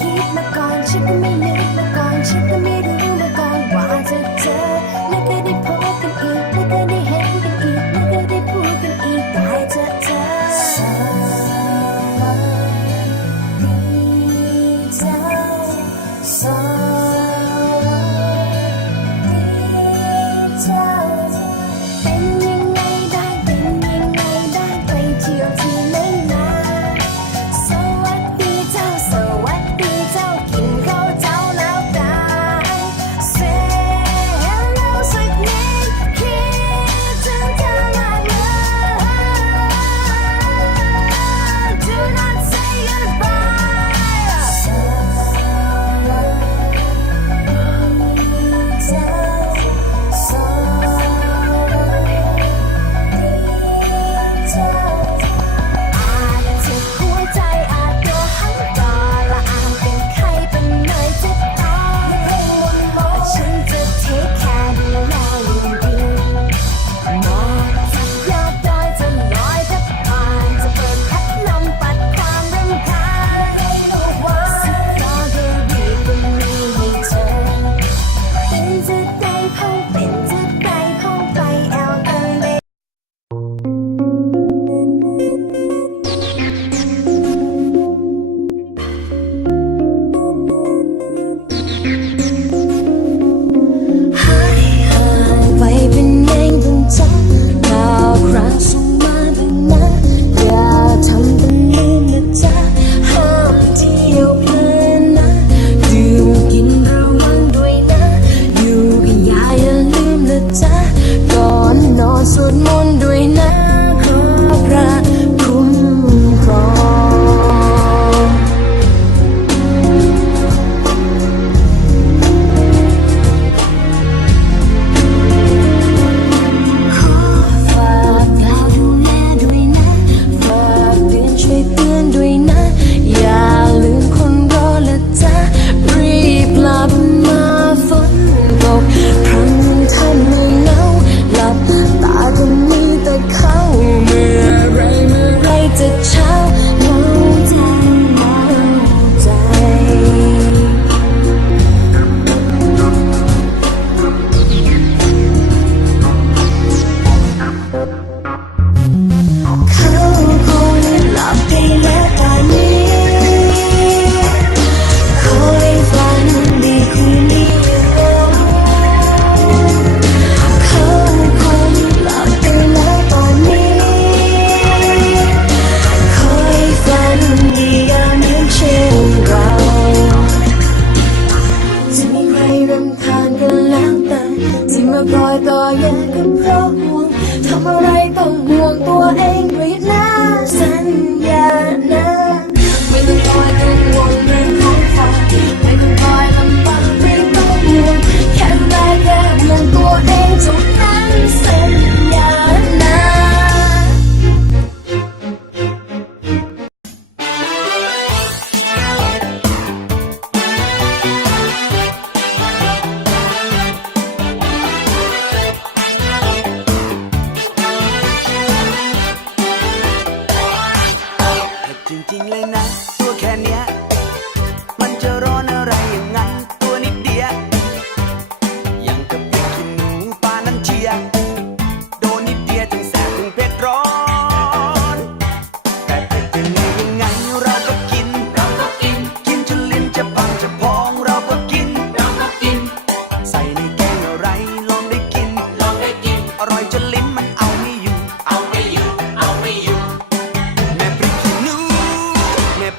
คิดมาก่อน ฉันก็ไม่นึกมาก่อน ฉันก็ไม่รู้มาก่อนว่าจะเจอและก็ได้พบ like a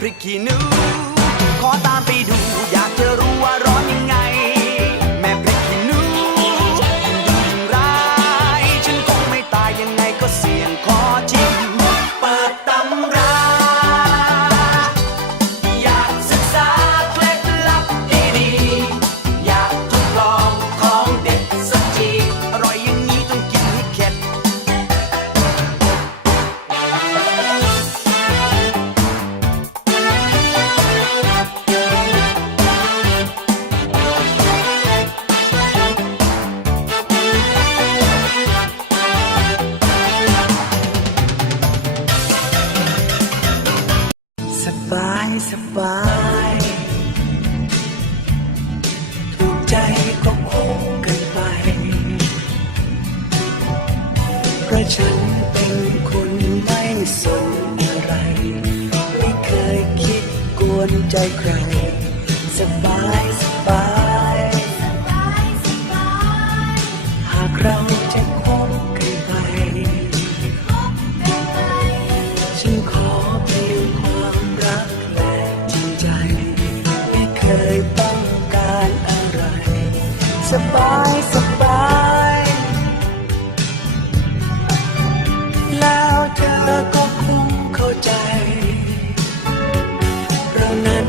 Ricky News. ายสบายถูกใจก็คงกันไป เพราะฉันเป็นคนไม่สนอะไร ไม่เคยคิดกวนใจใคร สบายสบาย หากเราจะ สบายสบาย แล้วเธอก็คงเข้าใจ เรานั้น